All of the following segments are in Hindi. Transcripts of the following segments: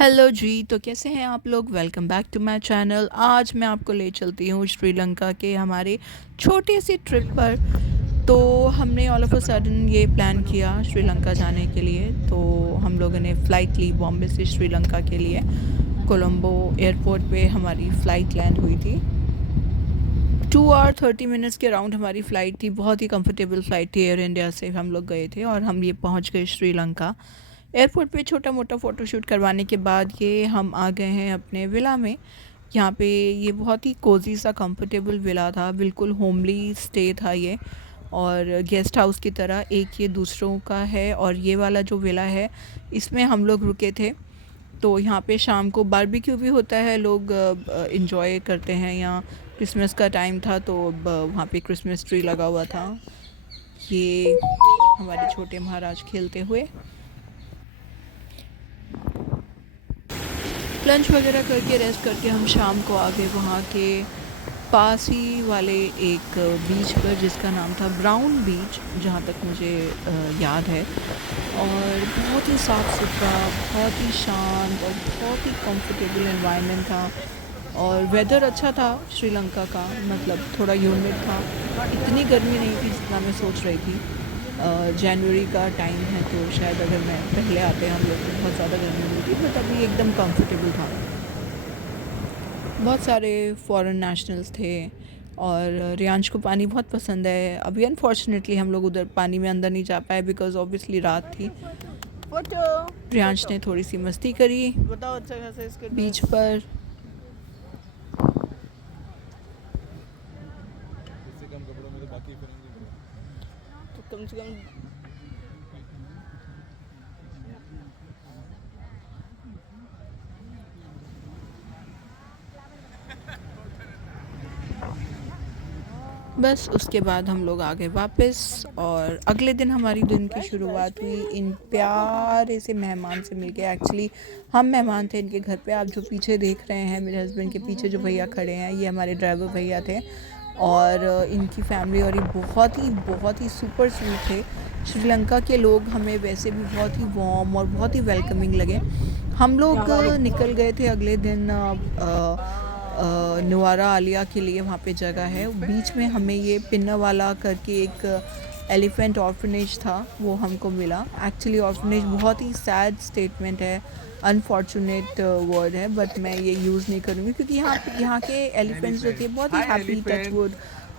हेलो जी। तो कैसे हैं आप लोग? Welcome back to my channel. आज मैं आपको ले चलती हूँ श्रीलंका के हमारे छोटे सी ट्रिप पर। तो हमने ऑल ऑफ अ सडन ये प्लान किया श्रीलंका जाने के लिए। तो हम लोगों ने फ़्लाइट ली बॉम्बे से श्रीलंका के लिए। कोलंबो एयरपोर्ट पे हमारी फ़्लाइट लैंड हुई थी। 2 आवर 30 मिनट्स के अराउंड हमारी फ़्लाइट थी। बहुत ही कंफर्टेबल फ़्लाइट थी। एयर इंडिया से हम लोग गए थे और हम ये पहुँच गए श्रीलंका। एयरपोर्ट पे छोटा मोटा फ़ोटोशूट करवाने के बाद ये हम आ गए हैं अपने विला में। यहाँ पे ये बहुत ही कोज़ी सा कंफर्टेबल विला था, बिल्कुल होमली स्टे था ये। और गेस्ट हाउस की तरह एक ये दूसरों का है और ये वाला जो विला है इसमें हम लोग रुके थे। तो यहाँ पे शाम को बारबेक्यू भी होता है, लोग इन्जॉय करते हैं। यहाँ क्रिसमस का टाइम था तो वहाँ पे क्रिसमस ट्री लगा हुआ था। ये हमारे छोटे महाराज खेलते हुए लंच वगैरह करके रेस्ट करके हम शाम को आ गए वहाँ के पास ही वाले एक बीच पर जिसका नाम था ब्राउन बीच, जहाँ तक मुझे याद है। और बहुत ही साफ़ सुथरा, बहुत ही शांत और बहुत ही कंफर्टेबल एनवायरनमेंट था। और वेदर अच्छा था श्रीलंका का, मतलब थोड़ा ह्यूमिड था। इतनी गर्मी नहीं थी जितना मैं सोच रही थी। जनवरी का टाइम है तो शायद अगर मैं पहले आते हम लोग तो बहुत ज़्यादा गर्मी होती, बट अभी एकदम कंफर्टेबल था। बहुत सारे फॉरेन नेशनल्स थे और रियांश को पानी बहुत पसंद है। अभी अनफॉर्चुनेटली हम लोग उधर पानी में अंदर नहीं जा पाए बिकॉज ऑब्वियसली रात थी। रियांश ने थोड़ी सी मस्ती करी बीच पर। तो कम से कम बस उसके बाद हम लोग आ गए वापस और अगले दिन हमारी दिन की शुरुआत हुई इन प्यारे से मेहमान से मिलके। एक्चुअली हम मेहमान थे इनके घर पे। आप जो पीछे देख रहे हैं मेरे हस्बैंड के पीछे जो भैया खड़े हैं, ये हमारे ड्राइवर भैया थे। और इनकी फैमिली और ये बहुत ही सुपर स्वीट थे। श्रीलंका के लोग हमें वैसे भी बहुत ही वार्म और बहुत ही वेलकमिंग लगे। हम लोग निकल गए थे अगले दिन नुआरा आलिया के लिए। वहाँ पे जगह है बीच में, हमें ये पिन्नावाला करके एक एलिफेंट ऑर्फनेज था वो हमको मिला। एक्चुअली ऑर्फनेज बहुत ही सैड स्टेटमेंट है, अनफॉर्चुनेट वर्ड है, बट मैं ये यूज़ नहीं करूँगी क्योंकि यहाँ के एलिफेंट्स जो थे बहुत ही हैप्पी, टच वुड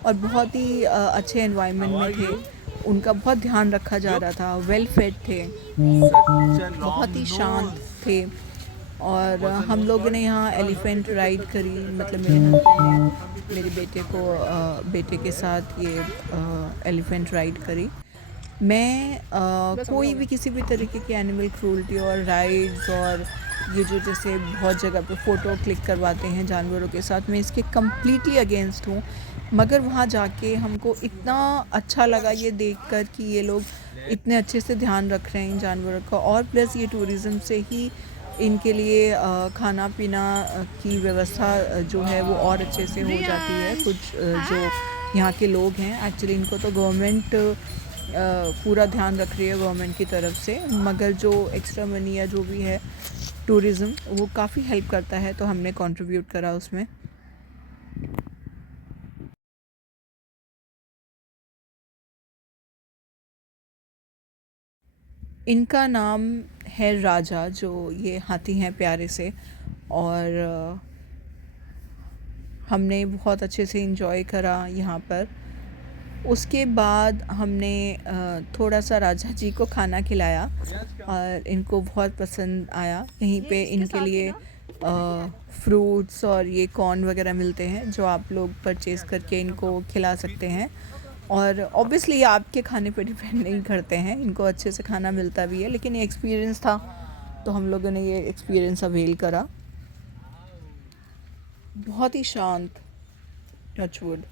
और बहुत ही अच्छे एनवायरनमेंट में थे। उनका बहुत ध्यान रखा जा रहा था, वेल फेड थे, बहुत ही शांत थे। और हम लोगों ने यहाँ एलिफेंट राइड करी, मतलब मेरे हस्बैंड ने मेरे बेटे के साथ ये एलिफेंट राइड करी। मैं कोई भी किसी भी तरीके की एनिमल क्रूल्टी और राइड्स और ये जो जैसे बहुत जगह पे फ़ोटो क्लिक करवाते हैं जानवरों के साथ, मैं इसके कम्प्लीटली अगेंस्ट हूँ। मगर वहाँ जाके हमको इतना अच्छा लगा ये देखकर कि ये लोग इतने अच्छे से ध्यान रख रहे हैं इन जानवरों का। और प्लस ये टूरिज़्म से ही इनके लिए खाना पीना की व्यवस्था जो है वो और अच्छे से हो जाती है। कुछ जो यहाँ के लोग हैं, एक्चुअली इनको तो गवर्नमेंट पूरा ध्यान रख रही है गवर्नमेंट की तरफ से, मगर जो एक्स्ट्रा मनी या जो भी है टूरिज़्म वो काफ़ी हेल्प करता है, तो हमने कंट्रीब्यूट करा उसमें। इनका नाम है राजा, जो ये हाथी हैं प्यारे से। और हमने बहुत अच्छे से इंजॉय करा यहाँ पर। उसके बाद हमने थोड़ा सा राजा जी को खाना खिलाया और इनको बहुत पसंद आया। यहीं पे इनके लिए फ्रूट्स और ये कॉर्न वगैरह मिलते हैं जो आप लोग परचेज़ करके इनको खिला सकते हैं। और ऑब्वियसली ये आपके खाने पे डिपेंड नहीं करते हैं, इनको अच्छे से खाना मिलता भी है, लेकिन ये एक्सपीरियंस था तो हम लोगों ने ये एक्सपीरियंस अवेल करा। बहुत ही शांत, टचवुड।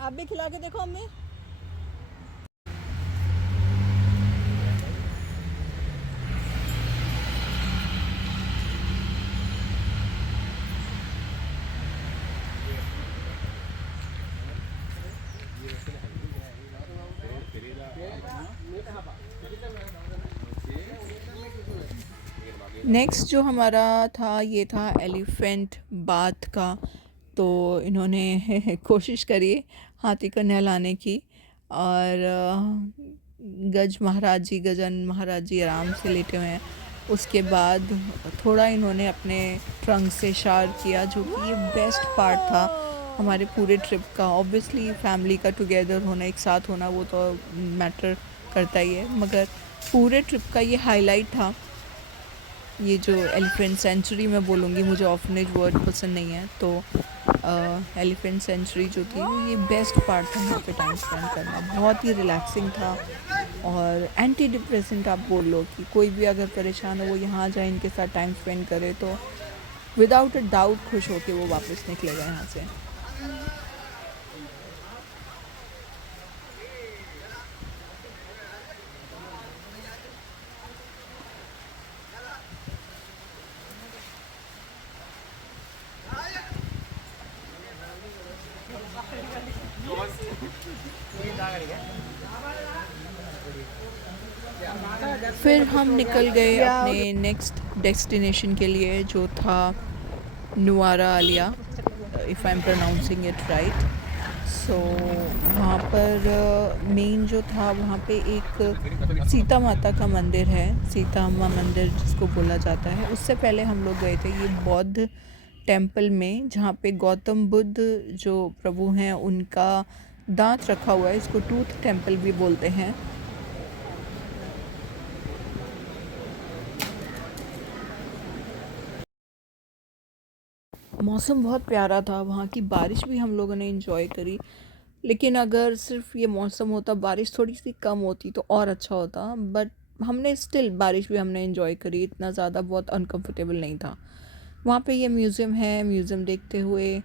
आप भी खिला के देखो अम्मी। नेक्स्ट जो हमारा था ये था एलिफेंट बाथ का। तो इन्होंने कोशिश करी हाथी को नहलाने की, और गजन महाराज जी आराम से लेटे हुए हैं। उसके बाद थोड़ा इन्होंने अपने ट्रंक से शार किया, जो कि ये बेस्ट पार्ट था हमारे पूरे ट्रिप का। ऑब्वियसली फैमिली का टुगेदर होना, एक साथ होना, वो तो मैटर करता ही है, मगर पूरे ट्रिप का ये हाईलाइट था। ये जो एलिफेंट सेंचुरी मैं बोलूँगी, मुझे ऑर्फनेज वर्ड पसंद नहीं है, तो एलिफेंट सेंचुरी जो थी ये बेस्ट पार्ट था यहाँ पे टाइम स्पेंड करना। बहुत ही रिलैक्सिंग था और एंटी डिप्रेसेंट आप बोल लो, कि कोई भी अगर परेशान हो वो यहाँ जाए, इनके साथ टाइम स्पेंड करे तो विदाउट अ डाउट खुश होके वो वापस निकलेगा यहाँ से। फिर हम निकल गए अपने नेक्स्ट डेस्टिनेशन के लिए, जो था Nuwara Eliya, if I am pronouncing it right. So वहाँ पर मेन जो था, वहाँ पे एक सीता माता का मंदिर है, सीता अम्मा मंदिर जिसको बोला जाता है। उससे पहले हम लोग गए थे ये बौद्ध टेम्पल में, जहाँ पे गौतम बुद्ध जो प्रभु हैं उनका दांत रखा हुआ है। इसको टूथ टेम्पल भी बोलते हैं। मौसम बहुत प्यारा था, वहाँ की बारिश भी हम लोगों ने एंजॉय करी। लेकिन अगर सिर्फ ये मौसम होता, बारिश थोड़ी सी कम होती तो और अच्छा होता, बट हमने स्टिल बारिश भी हमने एंजॉय करी, इतना ज़्यादा बहुत अनकंफर्टेबल नहीं था। वहाँ पे ये म्यूज़ियम है, म्यूज़ियम देखते हुए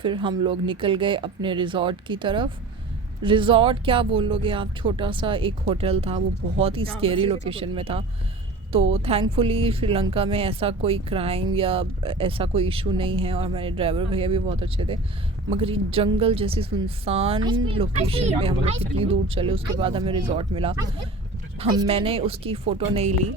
फिर हम लोग निकल गए अपने रिज़ॉर्ट की तरफ। रिज़ॉर्ट क्या बोलोगे आप, छोटा सा एक होटल था, वो बहुत ही स्केरी लोकेशन में था। तो थैंकफुली श्रीलंका में ऐसा कोई क्राइम या ऐसा कोई इशू नहीं है, और हमारे ड्राइवर भैया भी बहुत अच्छे थे। मगर ये जंगल जैसी सुनसान लोकेशन पे हम लोग कितनी दूर चले, उसके बाद हमें रिज़ॉर्ट मिला। मैंने उसकी फ़ोटो नहीं ली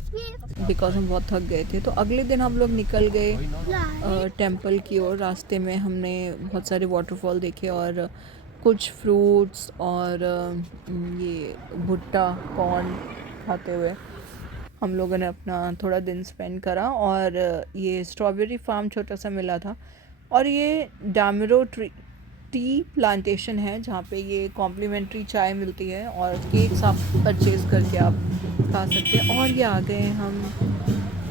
बिकॉज़ हम बहुत थक गए थे। तो अगले दिन हम लोग निकल गए टेंपल की ओर। रास्ते में हमने बहुत सारे वाटरफॉल देखे और कुछ फ्रूट्स और ये भुट्टा कॉर्न खाते हुए हम लोगों ने अपना थोड़ा दिन स्पेंड करा। और ये स्ट्रॉबेरी फार्म छोटा सा मिला था, और ये डामरो टी प्लांटेशन है, जहाँ पे ये कॉम्प्लीमेंट्री चाय मिलती है और केक्स आप परचेज़ करके आप खा सकते हैं। और ये आ गए हम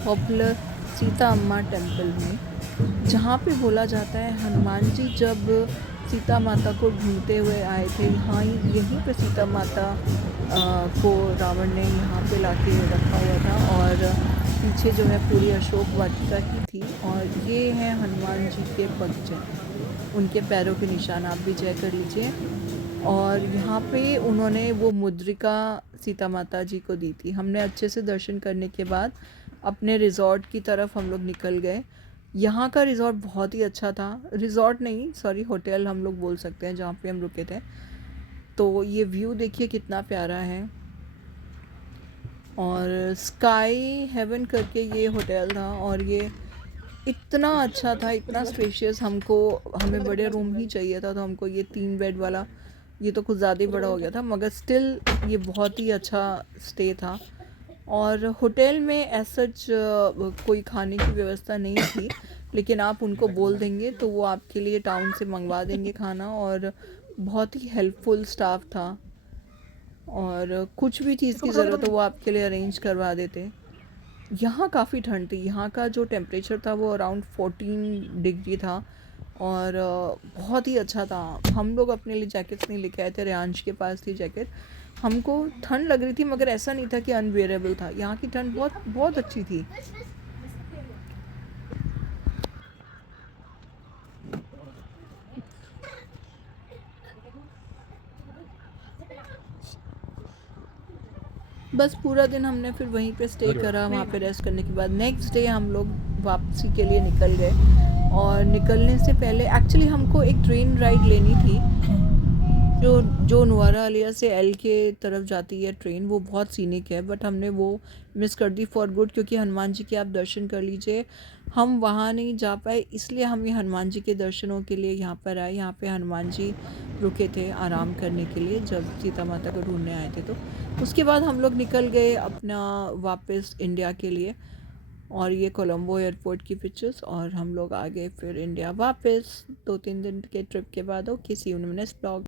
पॉपुलर सीता अम्मा टेम्पल में, जहाँ पे बोला जाता है हनुमान जी जब सीता माता को ढूंढते हुए आए थे, यहाँ यहीं पे सीता माता को रावण ने यहाँ पे लाके रखा हुआ था, और पीछे जो है पूरी अशोक वाटिका ही थी। और ये हैं हनुमान जी के पगचन, उनके पैरों के निशान, आप भी चेक कर लीजिए। और यहाँ पे उन्होंने वो मुद्रिका सीता माता जी को दी थी। हमने अच्छे से दर्शन करने के बाद अपने रिज़ॉर्ट की तरफ हम लोग निकल गए। यहाँ का रिज़ॉर्ट बहुत ही अच्छा था, रिज़ॉर्ट नहीं सॉरी होटल हम लोग बोल सकते हैं, जहाँ पे हम रुके थे। तो ये व्यू देखिए कितना प्यारा है, और स्काई हेवन करके ये होटल था, और ये इतना अच्छा था, इतना स्पेशियस। हमें बड़े रूम ही चाहिए था, तो हमको ये 3 बेड वाला, ये तो कुछ ज़्यादा ही बड़ा हो गया था, मगर स्टिल ये बहुत ही अच्छा स्टे था। और होटल में ऐसा कोई खाने की व्यवस्था नहीं थी, लेकिन आप उनको बोल देंगे तो वो आपके लिए टाउन से मंगवा देंगे खाना, और बहुत ही हेल्पफुल स्टाफ था, और कुछ भी चीज़ की ज़रूरत हो वो आपके लिए अरेंज करवा देते। यहाँ काफ़ी ठंड थी, यहाँ का जो टेम्परेचर था वो अराउंड 14 डिग्री था, और बहुत ही अच्छा था। हम लोग अपने लिए जैकेट्स नहीं लेके आए थे, रेयांश के पास थी जैकेट। हमको ठंड लग रही थी, मगर ऐसा नहीं था कि अनबियरेबल था। यहाँ की ठंड बहुत बहुत अच्छी थी। बस पूरा दिन हमने फिर वहीं पे स्टे करा। वहाँ पे रेस्ट करने के बाद नेक्स्ट डे हम लोग वापसी के लिए निकल गए। और निकलने से पहले एक्चुअली हमको एक ट्रेन राइड लेनी थी, जो जो नुआरा अलिया से एल के तरफ जाती है ट्रेन, वो बहुत सीनिक है, बट हमने वो मिस कर दी फॉर गुड, क्योंकि हनुमान जी के आप दर्शन कर लीजिए। हम वहाँ नहीं जा पाए, इसलिए हम ये हनुमान जी के दर्शनों के लिए यहाँ पर आए। यहाँ पे हनुमान जी रुके थे आराम करने के लिए जब सीता माता को ढूंढने आए थे। तो उसके बाद हम लोग निकल गए अपना वापस इंडिया के लिए। और ये कोलंबो एयरपोर्ट की पिक्चर्स, और हम लोग आ गए फिर इंडिया वापस 2-3 दिन के ट्रिप के बाद। Okay, see you in next blog.